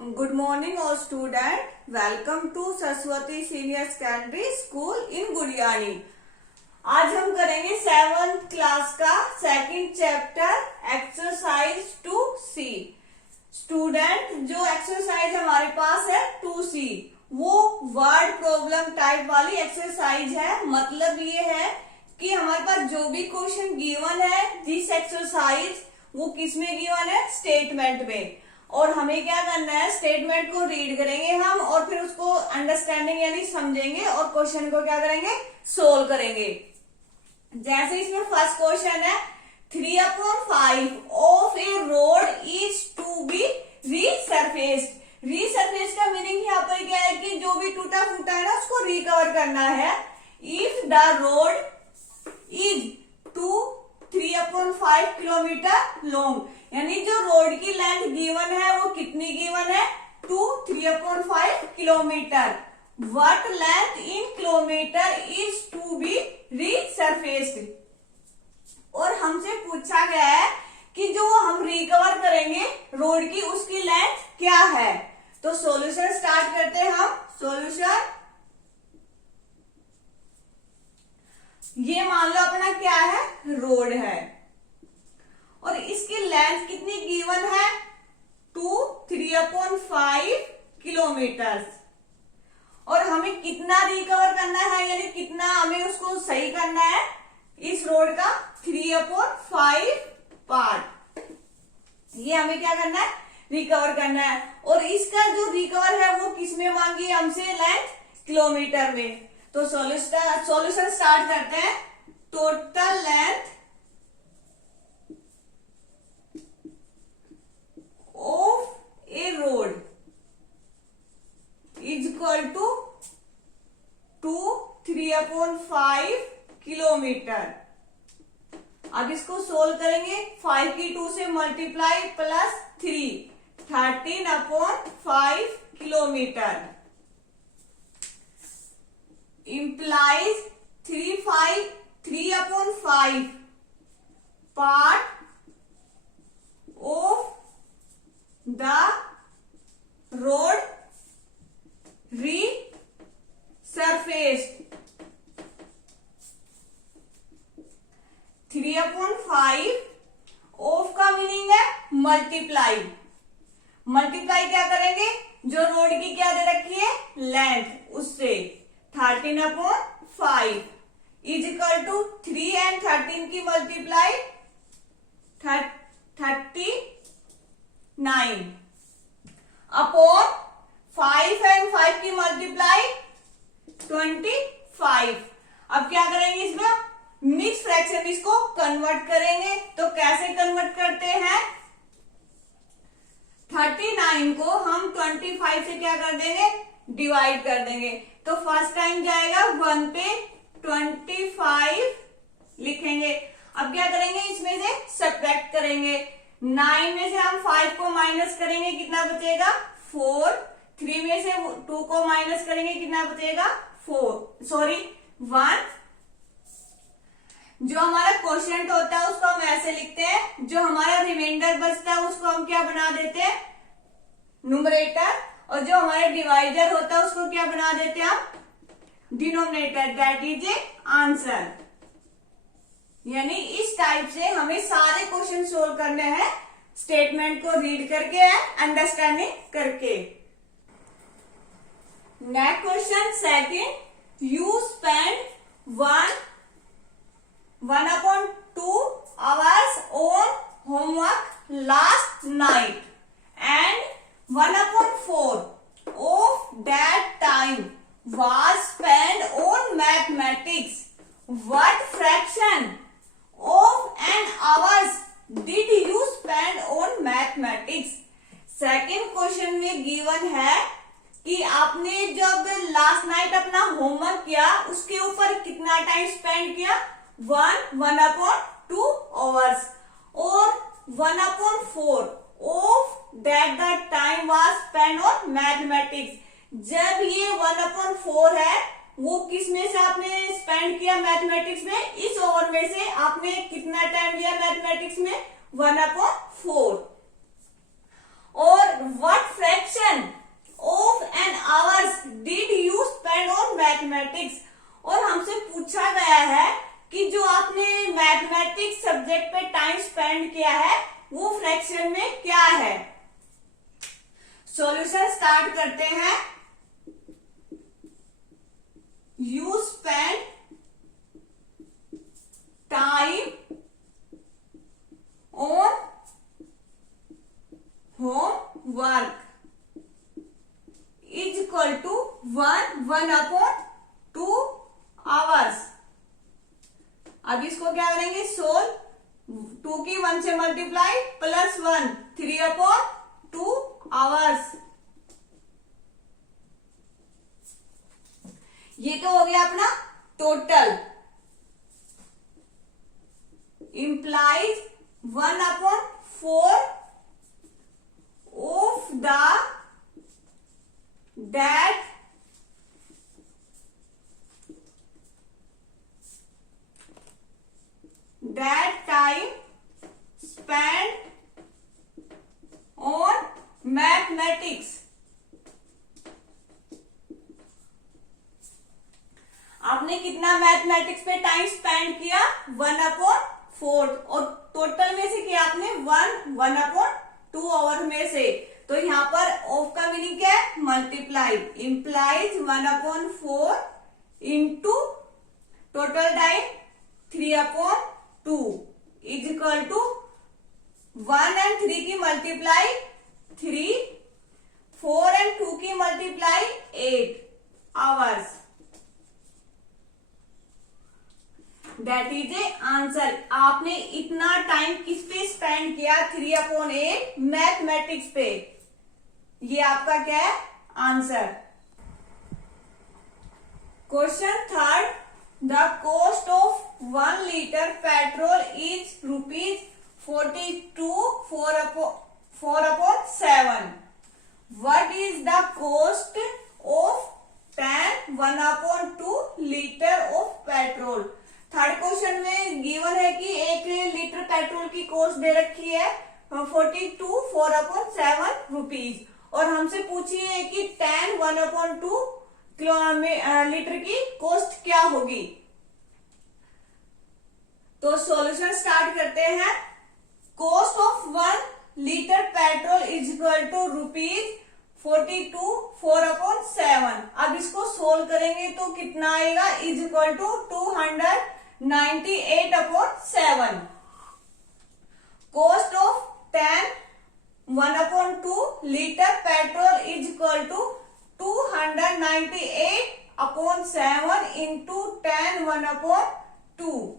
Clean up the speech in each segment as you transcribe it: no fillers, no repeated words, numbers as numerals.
Good morning all student. Welcome to Saraswati senior secondary school इन गुड़ियानी। आज हम करेंगे 7th क्लास का second chapter exercise 2C। Student जो exercise हमारे पास है 2C वो वर्ड प्रॉब्लम टाइप वाली एक्सरसाइज है। मतलब ये है कि हमारे पास जो भी क्वेश्चन गिवन है दिस एक्सरसाइज वो किस में गिवन है, स्टेटमेंट में। और हमें क्या करना है, स्टेटमेंट को रीड करेंगे हम और फिर उसको अंडरस्टैंडिंग यानी समझेंगे और क्वेश्चन को क्या करेंगे, सोल्व करेंगे। जैसे इसमें फर्स्ट क्वेश्चन है 3/5 of a road is to be resurfaced. Resurface का मीनिंग यहाँ पर क्या है कि जो भी टूटा फूटा है ना उसको रिकवर करना है। If the road is 3/5 kilometre long, यानी जो रोड की लेंथ गिवन है वो कितनी गिवन है, 3/5 kilometre. What length in kilometre is to be resurfaced. और हमसे पूछा गया है कि जो हम रिकवर करेंगे रोड की उसकी लेंथ क्या है। तो सॉल्यूशन स्टार्ट करते हैं हम। सॉल्यूशन, ये मान लो अपना क्या है, रोड है और इसकी लेंथ कितनी गिवन है, 3/5 किलोमीटर। और हमें कितना रिकवर करना है यानी कितना हमें उसको सही करना है इस रोड का 3/5 पार्ट, ये हमें क्या करना है, रिकवर करना है। और इसका जो रिकवर है वो किस में मांगी हमसे, लेंथ किलोमीटर में। तो सॉल्यूशन स्टार्ट करते हैं। Total length of a road is equal to 3/5 kilometre. अब इसको सोल्व करेंगे, 5 की 2 से multiply plus 3, 13/5 kilometre implies 3/5 part of the road resurfaced। 3/5 of का मीनिंग है मल्टीप्लाई। मल्टीप्लाई क्या करेंगे, जो रोड की क्या दे रखी है, लेंथ, उससे 13/5 इज इक्वल टू 3 एंड 13 की मल्टीप्लाई 39 अपॉन 5 एंड 5 की मल्टीप्लाई 25। अब क्या करेंगे, इसमें मिक्स फ्रैक्शन इसको कन्वर्ट करेंगे। तो कैसे कन्वर्ट करते हैं, 39 को हम 25 से क्या कर देंगे, डिवाइड कर देंगे। तो फर्स्ट टाइम जाएगा 1 पे 25 लिखेंगे। अब क्या करेंगे, इसमें से सब्ट्रैक्ट करेंगे। 9 में से हम 5 को माइनस करेंगे, कितना बचेगा, 4। 3 में से 2 को माइनस करेंगे, कितना बचेगा, 1। जो हमारा क्वोशिएंट होता है उसको हम ऐसे लिखते हैं, जो हमारा रिमाइंडर बचता है उसको हम क्या बना देते हैं, न्यूमरेटर। और जो हमारे डिवाइडर होता है उसको क्या बना देते हैं हम, denominator. That is A answer. यानी इस टाइप से हमें सारे क्वेश्चन सोल्व करने हैं, स्टेटमेंट को रीड करके अंडरस्टैंडिंग करके। Next question second, you spend 1/2 hours on homework last night and 1/4 of that time was spent on mathematics. What fraction of an hours did you spend on mathematics? Second question में given है कि आपने जब last night अपना homework किया उसके ऊपर कितना टाइम स्पेंड किया, 1/2 hours और 1/4 of that the time was spent on mathematics। जब ये 1/4 है वो किस में से आपने स्पेंड किया, मैथमेटिक्स में। इस ओवर में से आपने कितना टाइम लिया मैथमेटिक्स में, 1/4। और व्हाट फ्रैक्शन सॉल्यूशन स्टार्ट करते हैं। You spend time on homework is equal to 1/2 hours. अब इसको क्या करेंगे, सोल्व। 2 की 1 से मल्टीप्लाई +1 3/2 आवर्स। ये तो हो गया अपना total. implies 1/4 of that time spent on mathematics। आपने कितना मैथमेटिक्स पे टाइम स्पेंड किया, 1/4, और टोटल में से किया आपने 1/2 आवर में से। तो यहाँ पर ऑफ का मीनिंग क्या है, multiply. Implies 1/4 into total time 3/2 is equal to 1 और 3 की मल्टीप्लाई 3, 4 और 2 की multiply 8 hours. That is A answer. आपने इतना टाइम किस पे स्पेंड किया, 3/8 मैथमेटिक्स पे। ये आपका क्या है, answer. Question 3, the cost of 1 litre petrol is ₹42 4/7। What is the cost of 1/2 litre of petrol. Third question में गिवन है कि 1 लीटर पेट्रोल की कॉस्ट दे रखी है 42 4/7 रुपीज, और हमसे पूछी है कि 10 1/2 लीटर की कॉस्ट क्या होगी। तो सॉल्यूशन स्टार्ट करते हैं। Cost of 1 litre petrol is equal to ₹42 4/7। अब इसको सोल्व करेंगे तो कितना आएगा, is equal to 298/7। Cost of 10 1/2 litre petrol is equal to 298/7 into 10 1/2।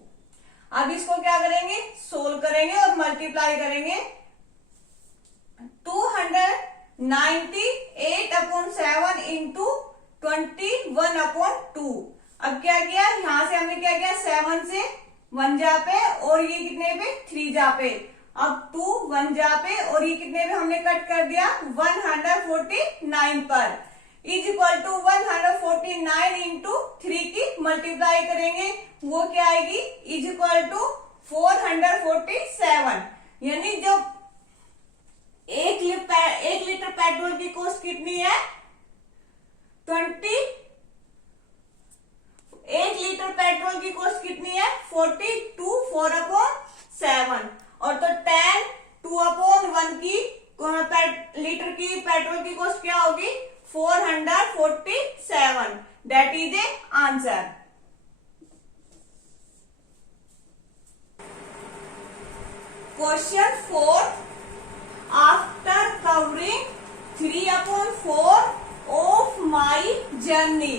अब इसको क्या करेंगे, सोल्व करेंगे और मल्टीप्लाई करेंगे। 298/7 इंटू 21/2। अब क्या किया, यहां से हमने क्या किया, 7 से 1 जा पे और ये कितने पे 3 जा पे। अब 2 1 जा पे और ये कितने पे हमने कट कर दिया 149 पर। इज इक्वल टू 149 इंटू 3 की मल्टीप्लाई करेंगे, वो क्या आएगी, इज इक्वल टू 447। यानी जब 1 लीटर पेट्रोल की कॉस्ट कितनी है 1 लीटर पेट्रोल की कॉस्ट कितनी है 42 4/7, और तो 10 2/1 की लीटर की पेट्रोल की कॉस्ट क्या होगी 447। That is A answer. Question 4, after covering 3/4 of my journey,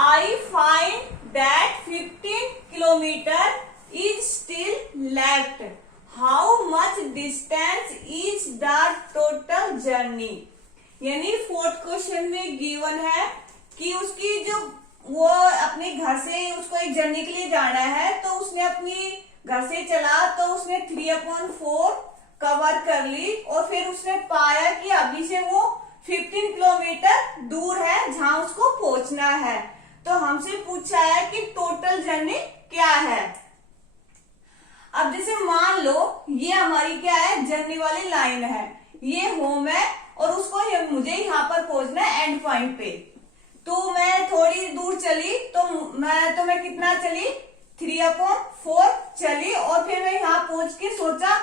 I find that 15 kilometer is still left. How much distance is the total journey? यानी 4th क्वेश्चन में गिवन है कि उसकी जो वो अपने घर से उसको एक जर्नी के लिए जाना है, तो उसने अपनी घर से चला तो उसने 3/4 कवर कर ली, और फिर उसने पाया कि अभी से वो 15 किलोमीटर दूर है जहां उसको पहुंचना है। तो हमसे पूछा है कि टोटल जर्नी क्या है। अब जैसे मान लो ये हमारी क्या है, जर्नी वाली लाइन है, ये होम है और उसको मुझे यहाँ पर पहुंचना है एंड पॉइंट पे। तो मैं थोड़ी दूर चली तो मैं कितना चली 3/4 चली, और फिर मैं यहाँ पहुंच के सोचा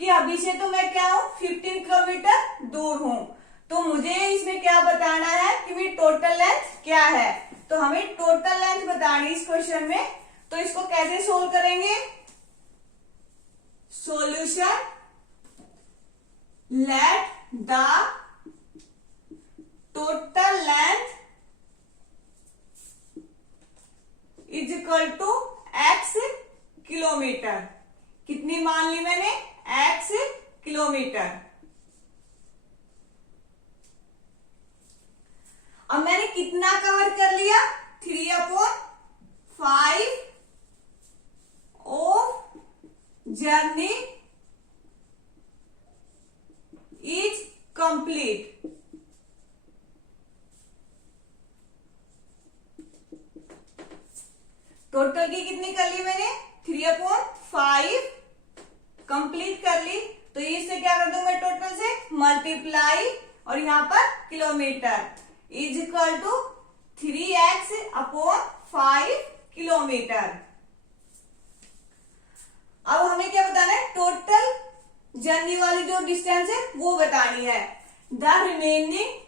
कि अभी से तो मैं क्या हूँ 15 किलोमीटर दूर हूं। तो तो मुझे इसमें क्या बताना है कि मेरी टोटल लेंथ क्या है। तो हमें टोटल लेंथ बतानी इस क्वेश्चन में। तो इसको कैसे सोल्व करेंगे? Solution, let the total length is equal to x kilometre. कितनी मान ली मैंने? x kilometre. अब मैंने कितना कवर कर लिया? 3/5 of journey is complete. Total की कितनी कर ली मैंने? 3/5 कंप्लीट कर ली। तो इससे क्या कर दूं मैं? टोटल से मल्टीप्लाई और यहां पर kilometre is equal to 3x/5 kilometre. अब हमें क्या बताना है? टोटल जर्नी वाली जो डिस्टेंस है वो बतानी है। The remaining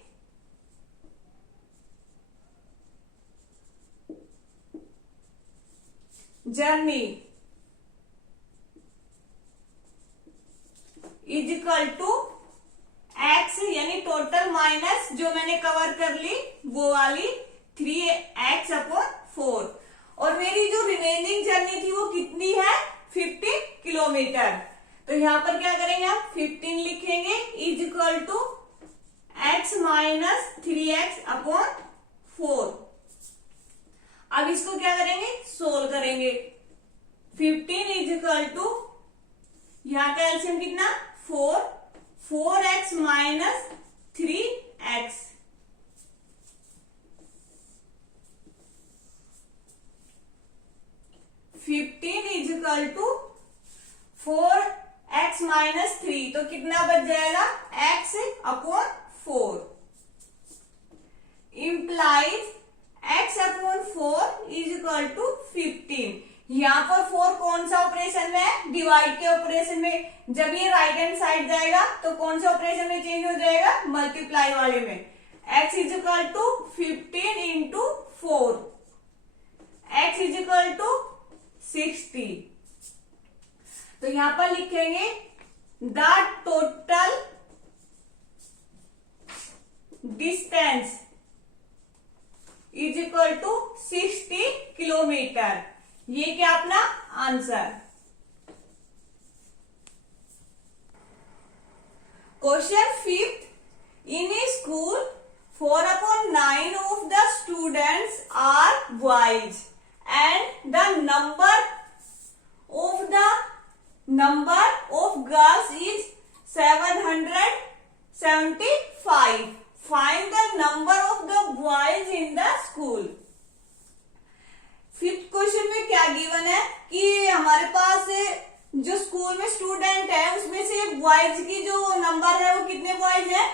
journey is equal to x, यानी टोटल माइनस जो मैंने कवर कर ली वो वाली 3x/4। और मेरी जो रिमेनिंग जर्नी थी वो कितनी है? 15 किलोमीटर। तो यहां पर क्या करेंगे? हम 15 लिखेंगे is equal to x minus 3x/4। अब इसको क्या करेंगे? सोल्व करेंगे। 15 इज इक्वल टू, यहां का एलसीएम कितना? 4x minus 3x। Fifteen is equal to 4x minus 3, तो कितना बच जाएगा? x/4 implies x/4 is equal to 15। यहाँ पर 4 कौन सा ऑपरेशन में है? डिवाइड के ऑपरेशन में। जब ये राइट हैंड साइड जाएगा तो कौन सा ऑपरेशन में चेंज हो जाएगा? मल्टीप्लाई वाले में। x is equal to 15 into 4, x is equal to 60। तो यहां पर लिखेंगे the total distance is equal to 60 kilometre. ये क्या अपना answer. Question 5th, in a school 4/9 of the students are boys and the number of girls is 775. Find the number of the boys in the school. 5th question में क्या given है कि हमारे पास जो school में स्टूडेंट है उसमें से बॉयज की जो नंबर है वो कितने बॉयज है?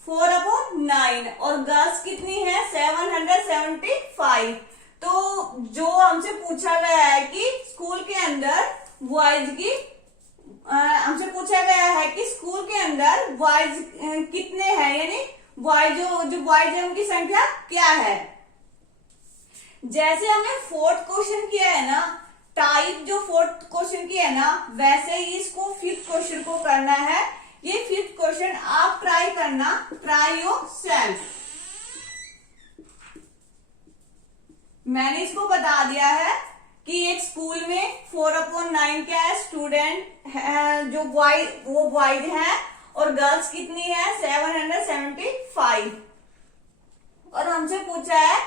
4/9 और गर्ल्स कितनी है? 775। तो जो हमसे पूछा गया है कि स्कूल के अंदर बॉयज की हमसे पूछा गया है कि स्कूल के अंदर बॉयज कितने हैं, यानी बॉयज जो बॉयज है उनकी संख्या क्या है। जैसे हमने 4th क्वेश्चन किया है ना, टाइप जो 4th क्वेश्चन किया है ना, वैसे ही इसको 5th क्वेश्चन को करना है। ये 5th क्वेश्चन आप ट्राई करना, ट्राई योर सेल्फ। मैंने इसको बता दिया है कि एक स्कूल में 4/9 क्या है? स्टूडेंट जो वो बॉयज हैं और गर्ल्स कितनी है? 775। और हमसे पूछा है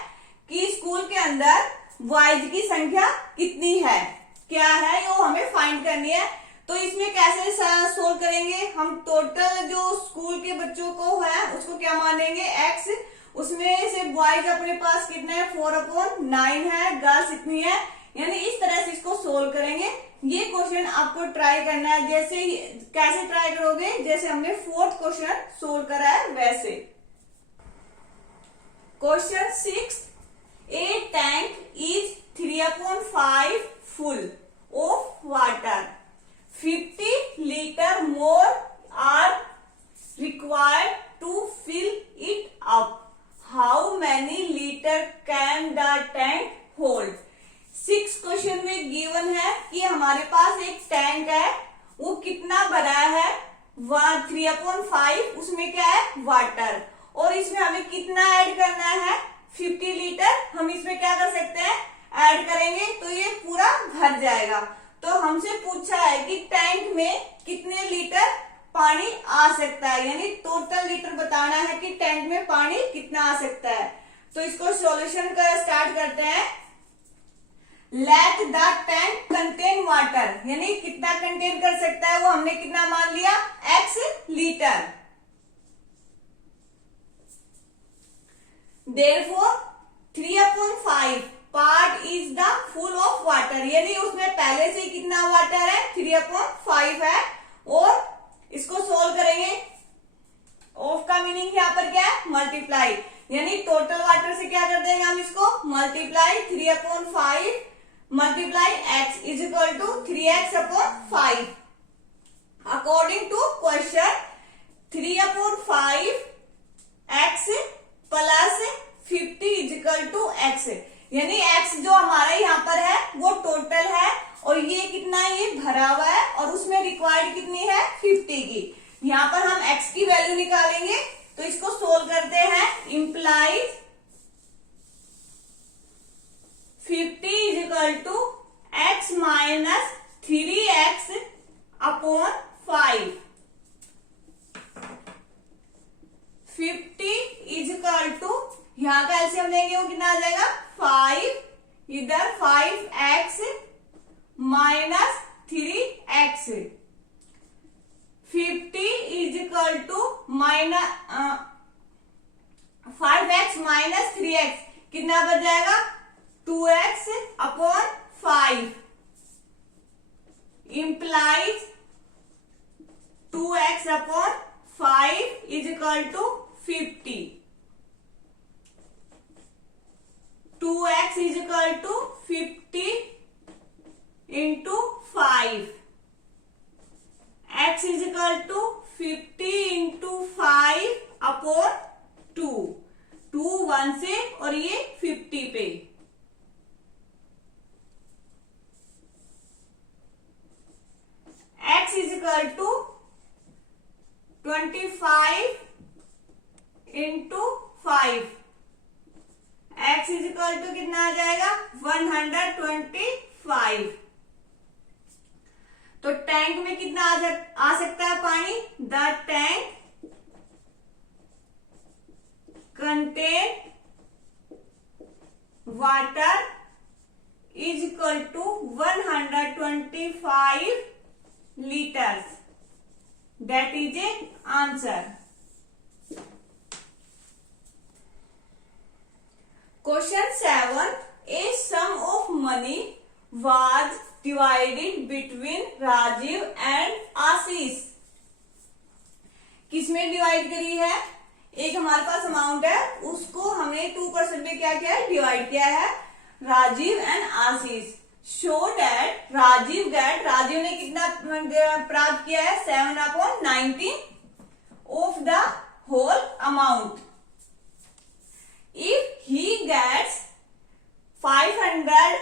कि स्कूल के अंदर बॉयज की संख्या कितनी है, क्या है, वो हमें फाइंड करनी है। तो इसमें कैसे सोल्व करेंगे? हम टोटल जो स्कूल के बच्चों को है उसको क्या मानेंगे? x। उसमें से बॉयज अपने पास कितना है? 4/9 है, गर्ल्स इतनी है, यानी इस तरह से इसको सोल्व करेंगे। ये क्वेश्चन आपको ट्राई करना है। जैसे कैसे ट्राई करोगे? जैसे हमने 4th क्वेश्चन सोल्व करा है वैसे। Question 6, a tank is 3/5 full of water. 50 liters more are required to fill 3/5 उसमें क्या है वाटर, और इसमें हमें कितना ऐड करना है 50 लीटर। हम इसमें क्या कर सकते हैं ऐड करेंगे तो ये पूरा भर जाएगा। तो हमसे पूछा है कि टैंक में कितने लीटर पानी आ सकता है, यानी टोटल लीटर बताना है कि टैंक में पानी कितना आ सकता है। तो इसको सॉल्यूशन का स्टार्ट करते हैं। Let the tank contain water, यानी कितना कंटेन कर सकता है वो हमने कितना मान लिया x litre. Therefore 3/5 part is the full of water, यानी उसमें पहले से कितना वाटर है 3/5 है। और इसको सोल्व करेंगे, ऑफ का मीनिंग यहाँ पर क्या है मल्टीप्लाई, यानी टोटल वाटर से क्या कर देंगे हम इसको multiply 3/5 multiply x is equal to 3x/5। According to question 3/5 x plus 50 is equal to x, यानी x जो हमारा यहाँ पर है वो टोटल है और ये कितना है ये भरा हुआ है और उसमें रिक्वायर्ड कितनी है 50 की। यहाँ पर हम x की वैल्यू निकालेंगे तो इसको सोल्व करते हैं। Implies 50 is equal to x minus 3x/5। 50 is equal to यहाँ का एलसीएम लेंगे वो कितना आ जाएगा 5, इधर 5x minus 3x। 50 is equal to minus 5x minus 3x कितना बच जाएगा 2x/5 implies 2x/5 is equal to 50. 2x is equal to 50 into 5. X is equal to 50 into 5 upon 2. 2 1 से और ये 50 पे। X is equal to 25 into 5। X is equal to कितना आ जाएगा 125। तो टैंक में कितना आ सकता है पानी, the tank contain water is equal to 125 liters. That is a answer. Question 7. A sum of money was divided between Rajiv and Ashish. किसमें divide करी है, एक हमारे पास अमाउंट है उसको हमने 2% में क्या किया है डिवाइड किया है Rajiv and Ashish. Show that Rajiv ने कितना प्राप्त किया है 7/19 of the whole amount. If he gets 500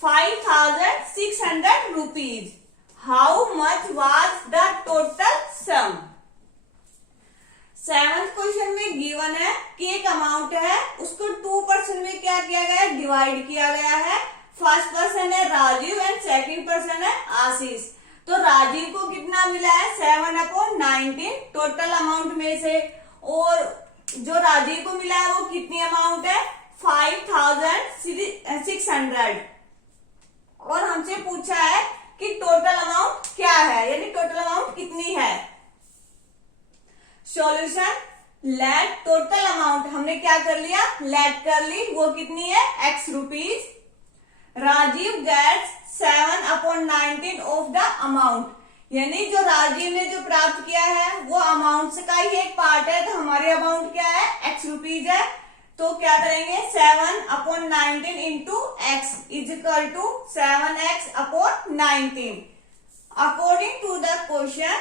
5,600 rupees, how much was the total sum? 7th question में गिवन है कि एक अमाउंट है उसको 2% में क्या किया गया है डिवाइड किया गया है। फर्स्ट पर्सन है राजीव एंड सेकंड पर्सन है आशीष। तो राजीव को कितना मिला है 7/19 टोटल अमाउंट में से, और जो राजीव को मिला है वो कितनी अमाउंट है 5,600। और हमसे पूछा है कि टोटल अमाउंट क्या है, यानी टोटल अमाउंट कितनी है। सॉल्यूशन लेट टोटल अमाउंट हमने क्या कर लिया लेट कर ली, वो कितनी है x rupees. Rajiv gets 7/19 of the amount, यानी जो राजीव ने जो प्राप्त किया है वो अमाउंट का ही एक पार्ट है। तो हमारे अमाउंट क्या है x रुपीज है, तो क्या करेंगे 7/19 into x is equal to 7x/19। According to the question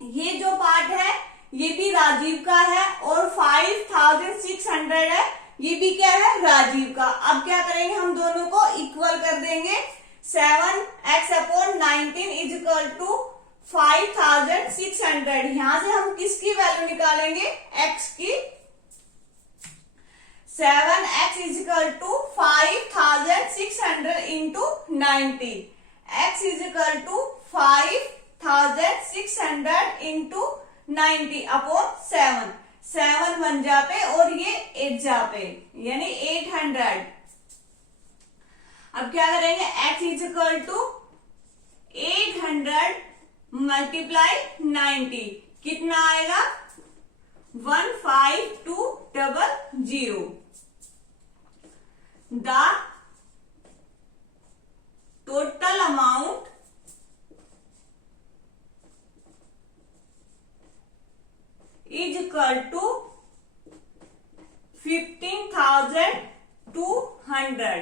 ये जो पार्ट है ये भी राजीव का है और 5,600 है ये भी क्या है, राजीव का। अब क्या करेंगे, हम दोनों को इक्वल कर देंगे। 7x/19 is equal to 5600। यहां से हम किसकी वैल्यू निकालेंगे, x की। 7x is equal to 5600 into 90। x is equal to 5600 into 90 upon 7। 7 1 जा पे और ये 8 जा पे, यानी 800। अब क्या करेंगे, x is equal to 800 multiply 90 कितना आएगा, 15200। The total amount is equal to 15,200.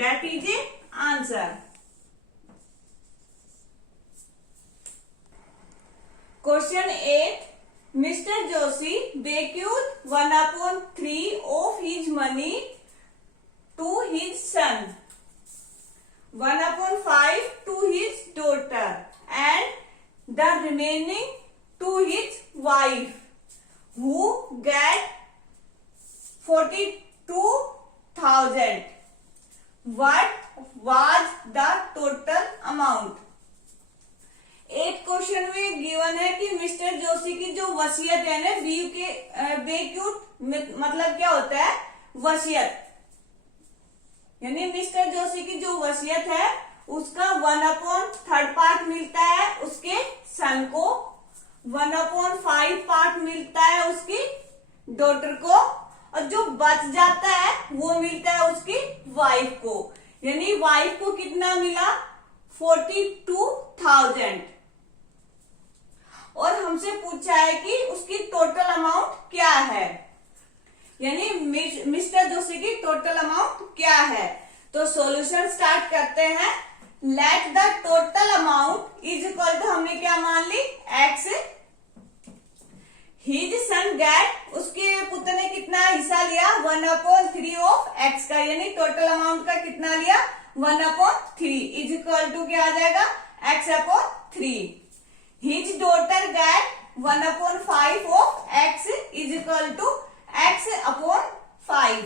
That is the answer. Question 8. Mr. Joshi bequeathed 1/3 of his money to his son, 1/5 to his daughter, and the remaining to his wife, who get 42,000. What was the total amount? एक question में given है कि mister Joshi की जो वसीयत है ना, बेक्यूट मतलब क्या होता है, वसीयत, यानी मिस्टर जोशी की जो वसीयत है उसका 1/3 पार्ट मिलता है उसके सन को, 1/5 पार्ट मिलता है उसकी डॉटर को, और जो बच जाता है वो मिलता है उसकी वाइफ को। यानी वाइफ को कितना मिला, 42,000। और हमसे पूछा है कि उसकी टोटल अमाउंट क्या है, यानी मिस्टर जोशी की टोटल अमाउंट क्या है। तो सॉल्यूशन स्टार्ट करते हैं। Let the total amount is equal to, हमने क्या मान ली, x। हिज सन गेट, उसके पुत्र ने कितना हिस्सा लिया, 1/3 ऑफ x का, यानी टोटल अमाउंट का कितना लिया, 1/3 इज इक्वल टू क्या आ जाएगा, x/3। His daughter get 1/5 of x is equal to x/5।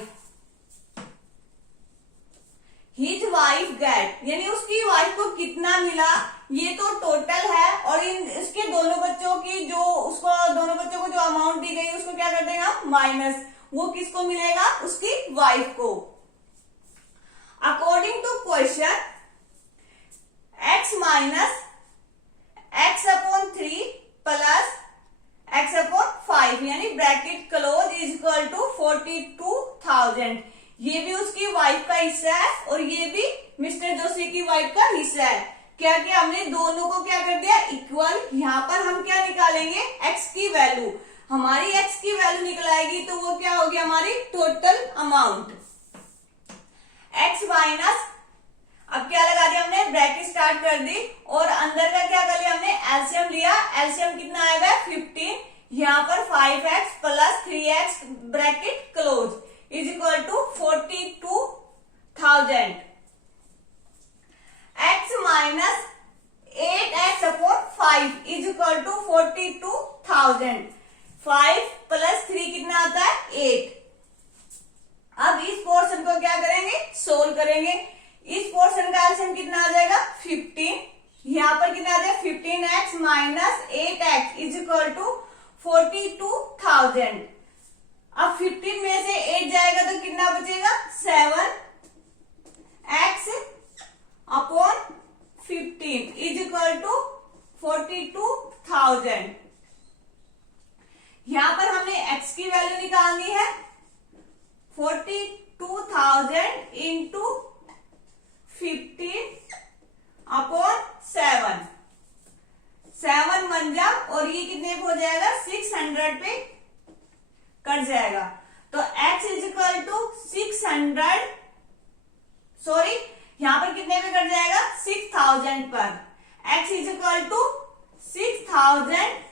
His wife get, यानी उसकी वाइफ को कितना मिला, ये तो टोटल है, और इसके दोनों बच्चों की जो दोनों बच्चों को जो अमाउंट दी गई उसको क्या कर देगा, माइनस, वो किसको मिलेगा, उसकी वाइफ को। According to question, x minus x/3 plus x/5 यानी bracket close is equal to 42,000। ये भी उसकी वाइफ का हिस्सा है और ये भी मिस्टर जोशी की वाइफ का हिस्सा है। क्या किया हमने, दोनों को क्या कर दिया, इक्वल। यहाँ पर हम क्या निकालेंगे, x की वैल्यू। हमारी x की वैल्यू निकल आएगी तो वो क्या होगी, हमारी टोटल अमाउंट। x माइनस, अब क्या लगा दिया हमने, ब्रैकेट स्टार्ट कर दी, और अंदर का क्या कर लिया हमने, एलसीएम लिया। एलसीएम कितना आएगा, 15। यहाँ पर 5x plus 3x bracket close is equal to 42,000। x minus 8x/5 is equal to 42,000। 5 plus 3 कितना आता है, 8। अब इस पोर्शन को क्या करेंगे, सोल्व करेंगे। इस पोर्शन का एलसीएम कितना आ जाएगा, 15। यहाँ पर कितना आ जाएगा, 15x minus 8x is equal to 42,000। अब 15 में से 8 जाएगा तो कितना बचेगा, 7x upon 15 is equal to 42,000। यहां पर हमने x की वैल्यू निकालनी है, 42,000 इंटू 15 अपॉन 7। 7 1 जा, और ये कितने पे हो जाएगा, 600 पे कट जाएगा। तो x is equal to 600, sorry यहां पर कितने पे कट जाएगा, 6000 पर। x is equal to 6000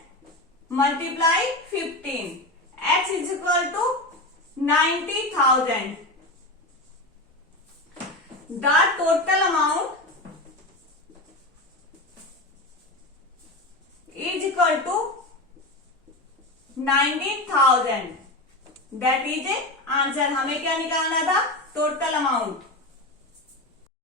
multiply 15, x is equal to 90,000. The total amount is equal to 90,000. That is a answer. हमें क्या निकालना था? Total amount.